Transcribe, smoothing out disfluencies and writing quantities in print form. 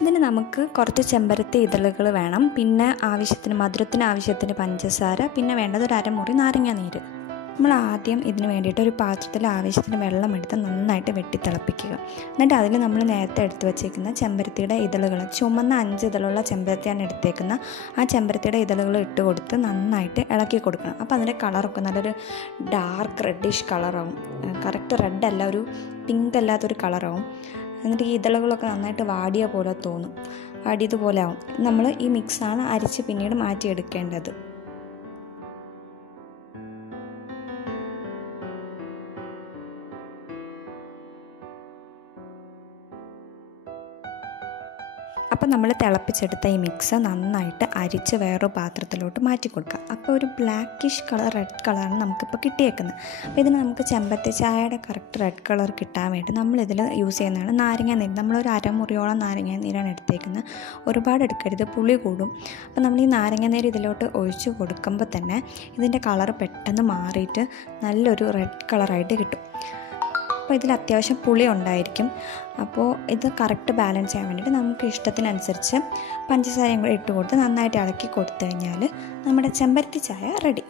ഇതിന് നമുക്ക് കുറച്ച് ചെമ്പരത്തി ഇതളുകൾ വേണം, പിന്നെ മധുരത്തിന് ആവശ്യത്തിന് പഞ്ചസാര, പിന്നെ വേണ്ടത് ഒരു അരമുറി നാരങ്ങ നീര്. നമ്മൾ ആദ്യം ഇതിന് വേണ്ടിയിട്ട് ഒരു പാത്രത്തിൽ ആവശ്യത്തിന് വെള്ളം എടുത്ത് നന്നായിട്ട് വെട്ടി തിളപ്പിക്കുക. എന്നിട്ട് അതിൽ നമ്മൾ നേരത്തെ എടുത്ത് വെച്ചേക്കുന്ന ചെമ്പരത്തിയുടെ ഇതളുകൾ, ചുമന്ന 5 ഇതളുള്ള ചെമ്പരത്തിയാണ് എടുത്തേക്കുന്നത്, ആ ചെമ്പരത്തിയുടെ ഇതളുകൾ ഇട്ട് കൊടുത്ത് നന്നായിട്ട് ഇളക്കി കൊടുക്കണം. അപ്പോൾ അതിൻ്റെ കളറൊക്കെ നല്ലൊരു ഡാർക്ക് റെഡിഷ് കളറാവും. കറക്റ്റ് റെഡ് അല്ല, ഒരു പിങ്ക് അല്ലാത്തൊരു കളറാവും. എന്നിട്ട് ഈ ഇതളുകളൊക്കെ നന്നായിട്ട് വാടിയ പോലെ തോന്നും, വാടിയതുപോലെ ആവും. നമ്മൾ ഈ മിക്സാണ് അരിച്ച് പിന്നീട് മാറ്റിയെടുക്കേണ്ടത്. അപ്പോൾ നമ്മൾ തിളപ്പിച്ചെടുത്ത ഈ മിക്സ് നന്നായിട്ട് അരിച്ച് വേറൊരു പാത്രത്തിലോട്ട് മാറ്റി കൊടുക്കുക. അപ്പോൾ ഒരു ബ്ലാക്കിഷ് കളർ, റെഡ് കളറാണ് നമുക്കിപ്പോൾ കിട്ടിയേക്കുന്നത്. അപ്പോൾ ഇതിന് നമുക്ക് ചെമ്പരത്തി ചായയുടെ കറക്റ്റ് റെഡ് കളർ കിട്ടാൻ വേണ്ടി നമ്മളിതിൽ യൂസ് ചെയ്യുന്നതാണ് നാരങ്ങ നീര്. നമ്മളൊരു അരമുറിയോളം നാരങ്ങ നീരാണ് എടുത്തേക്കുന്നത്. ഒരുപാട് എടുക്കരുത്, പുളി കൂടും. അപ്പോൾ നമ്മൾ ഈ നാരങ്ങ നീര് ഇതിലോട്ട് ഒഴിച്ച് കൊടുക്കുമ്പോൾ തന്നെ ഇതിൻ്റെ കളർ പെട്ടെന്ന് മാറിയിട്ട് നല്ലൊരു റെഡ് കളറായിട്ട് കിട്ടും. അപ്പോൾ ഇതിൽ അത്യാവശ്യം പുളി ഉണ്ടായിരിക്കും. അപ്പോൾ ഇത് കറക്റ്റ് ബാലൻസ് ചെയ്യാൻ വേണ്ടിയിട്ട് നമുക്ക് ഇഷ്ടത്തിനനുസരിച്ച് പഞ്ചസാരയും കൂടെ ഇട്ട് കൊടുത്ത് നന്നായിട്ട് ഇളക്കി കൊടുത്തു കഴിഞ്ഞാൽ നമ്മുടെ ചെമ്പരത്തി ചായ റെഡി.